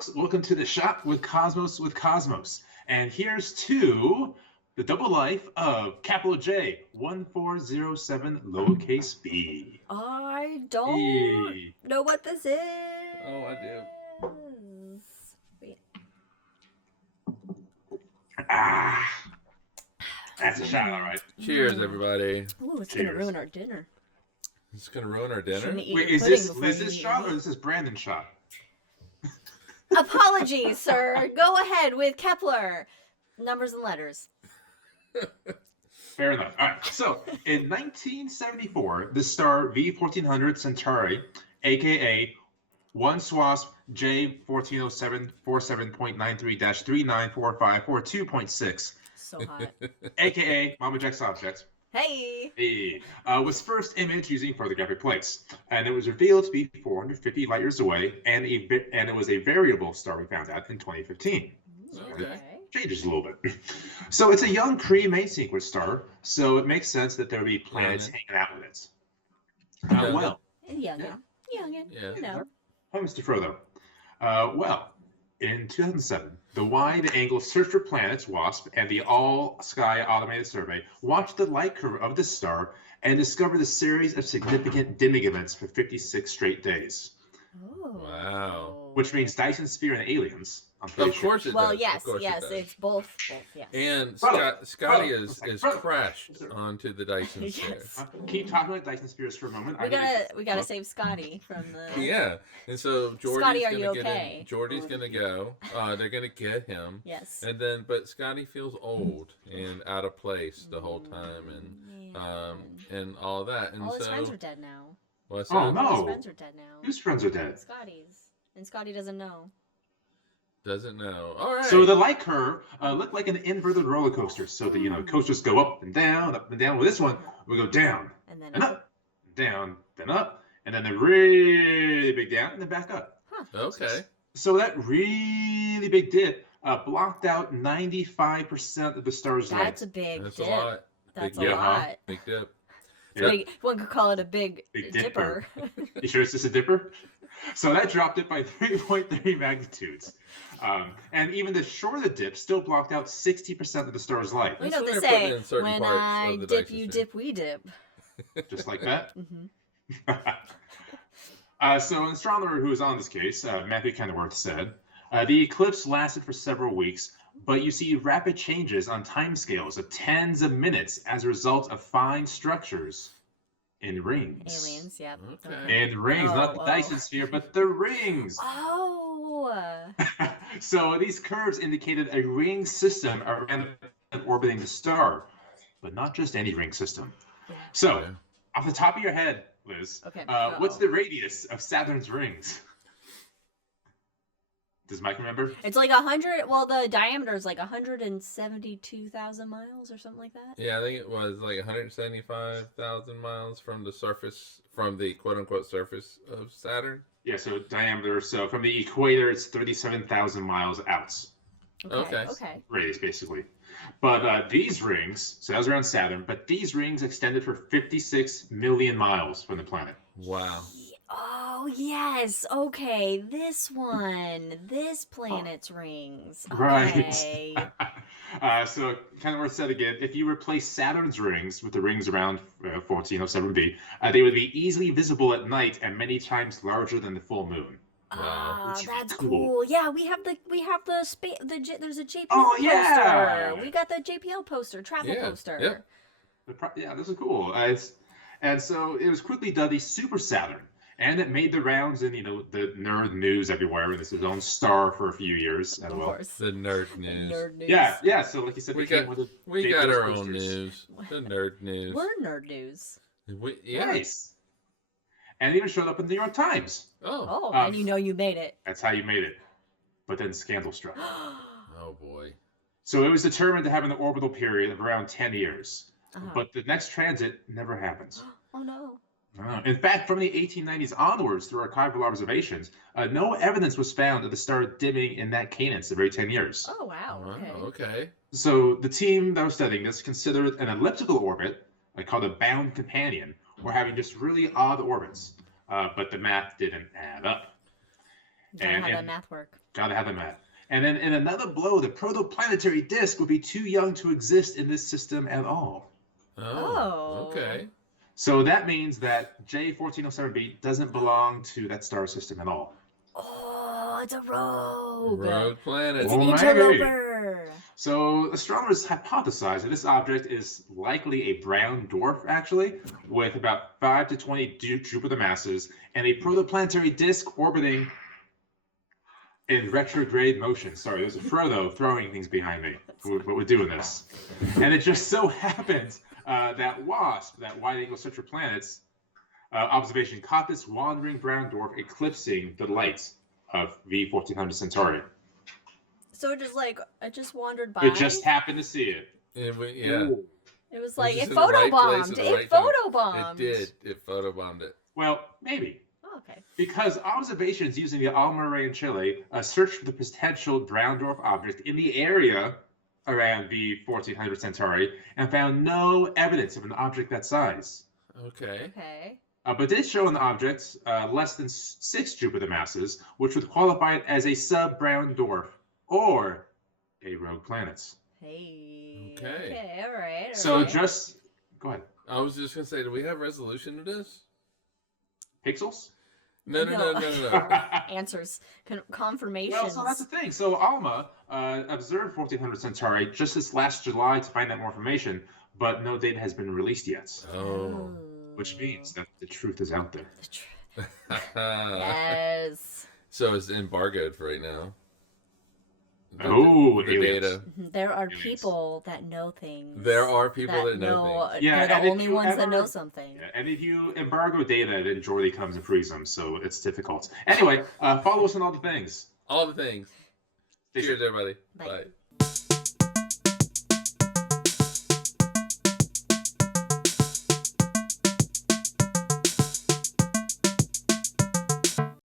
folks. Welcome to the Shop with Cosmos. And here's to the double life of capital J1407 lowercase b. I don't know what this is. Oh, I do. Wait. That's a shot, all right. Cheers, everybody. Ooh, it's Cheers. gonna ruin our dinner. It's going to ruin our dinner? Shouldn't eat Wait, your is pudding this before Liz's you shot eat or is this Brandon's shot? Apologies, sir. Go ahead with Kepler. Numbers and letters. Fair enough. All right. So, in 1974, the star V1400 Centauri, aka 1SWASP J140747.93-394542.6, So hot. aka Mama Jack's object, Hey. was first imaged using photographic plates, and it was revealed to be 450 light years away, and it was a variable star we found out in 2015. Okay. Changes a little bit. So it's a young pre-main sequence star, so it makes sense that there would be planets hanging out with it. Well, Youngin. Yeah. You know. hi, Mr. Frodo. Well, in 2007, the Wide-Angle Search for Planets, WASP, and the All-Sky Automated Survey watched the light curve of the star and discovered a series of significant dimming events for 56 straight days. Oh. Wow. Which means Dyson Sphere and aliens. I'm pretty Of sure. course it Well, does. yes, Of course yes, it does. it's both, yes. And Brother, Scotty brother, is brother. crashed onto the Dyson sphere. Yes. Keep talking about Dyson Spheres for a moment. We gotta save Scotty from the. Yeah, and so Scotty, Jordy's are you gonna get okay? in. Jordy's gonna go. They're gonna get him. Yes. And then, but Scotty feels old and out of place the whole time, and all that. And all his so, friends are dead now. what's Oh, that? no. All his friends are dead now. Whose friends are dead? Scotty's. And Scotty doesn't know. Doesn't know. All right. So the light curve looked like an inverted roller coaster. So the coasters go up and down, up and down. With this one, we go down And then and up, down, then up, and then a really big down, and then back up. Okay. So that really big dip blocked out 95% of the star's light. That's a big That's dip. a lot. That's Big a dip. lot. Big dip. Yeah. One could call it a big dipper. dipper. You sure it's just a dipper? So that dropped it by 3.3 magnitudes. And even the shorter dip still blocked out 60% of the star's light. We know That's what when they they're say. putting in certain When parts I of the dip, Dyson you sphere. dip, we dip. Just like that. Mm-hmm. So an astronomer who was on this case, Matthew Kenworth, said, the eclipse lasted for several weeks, but you see rapid changes on timescales of tens of minutes as a result of fine structures in rings. Aliens, yeah. Okay. In rings, not the Dyson sphere, but the rings. Oh. So these curves indicated a ring system around orbiting the star, but not just any ring system. So, off the top of your head, Liz, Okay. what's the radius of Saturn's rings? Does Mike remember? It's like 100. Well, the diameter is like 172,000 miles or something like that. Yeah, I think it was like 175,000 miles from the surface, from the quote-unquote surface of Saturn. Yeah, so diameter. So from the equator, it's 37,000 miles out. Okay. Radius, basically. But these rings, so that was around Saturn, but these rings extended for 56 million miles from the planet. Wow. Oh, yes. Okay. This one. This planet's rings. Okay. Right. So Kenworth said again, if you replace Saturn's rings with the rings around 1407b, they would be easily visible at night and many times larger than the full moon. Wow. Oh, that's cool. cool. Yeah, we have the there's a JPL Oh, poster. yeah. We got the JPL poster, travel poster. Yep. Yeah, this is cool. And so it was quickly dubbed the Super Saturn. And it made the rounds in, the nerd news everywhere. And it's its own star for a few years as well. Of course. The nerd news. Nerd news. Yeah. So like you said, We became got- one of the We big got news our own posters. news. The nerd news. We're nerd news. Yeah. Nice. And it even showed up in the New York Times. Oh. Oh, and you made it. That's how you made it. But then scandal struck. Oh boy. So it was determined to have an orbital period of around 10 years. Uh-huh. But the next transit never happens. Oh no. In fact, from the 1890s onwards, through archival observations, no evidence was found of the star dimming in that cadence every 10 years. Oh wow. Okay. Okay. So the team that was studying this considered an elliptical orbit, called a bound companion, or having just really odd orbits. But the math didn't add up. Gotta And- have that and- math work. Gotta have the math. And then in another blow, the protoplanetary disk would be too young to exist in this system at all. Oh. Okay. So that means that J1407b doesn't belong to that star system at all. Oh, it's a rogue. Rogue planet. It's an Oh, maybe. interloper. So astronomers hypothesize that this object is likely a brown dwarf, actually, with about 5 to 20 Jupiter masses and a protoplanetary disk orbiting in retrograde motion. Sorry, there's a Frodo throwing things behind me. We're doing this. And it just so happens that WASP, that wide-angle search for planets, observation caught this wandering brown dwarf eclipsing the lights of V1400 Centauri. So it just wandered by. It just happened to see it. Yeah. Ooh. It was like, just it in the right place photobombed. at the It right time. photobombed. It did. It photobombed it. Well, maybe. Oh, okay. Because observations using the ALMA array in Chile searched for the potential brown dwarf object in the area around V1400 Centauri and found no evidence of an object that size. Okay. Okay. But did show an object less than 6 Jupiter masses, which would qualify it as a sub-brown dwarf or a rogue planet. Hey. Okay. Okay. All right. So just go ahead. I was just gonna say, do we have resolution to this? Pixels? No. Answers. Confirmations. Well, so that's the thing. So ALMA observed 1400 Centauri just this last July to find out more information, but no data has been released yet, Oh. which means that the truth is out there. Yes. So it's embargoed for right now. Oh, the aliens. data. There are Aliens. people that know things. There are people that know things. Yeah, they're and the if only you ones that ever- know something. Yeah, and if you embargo data, then Jordy comes and frees them, so it's difficult. Anyway, follow us on all the things. All the things. Stay safe. Cheers, everybody. Bye. Bye.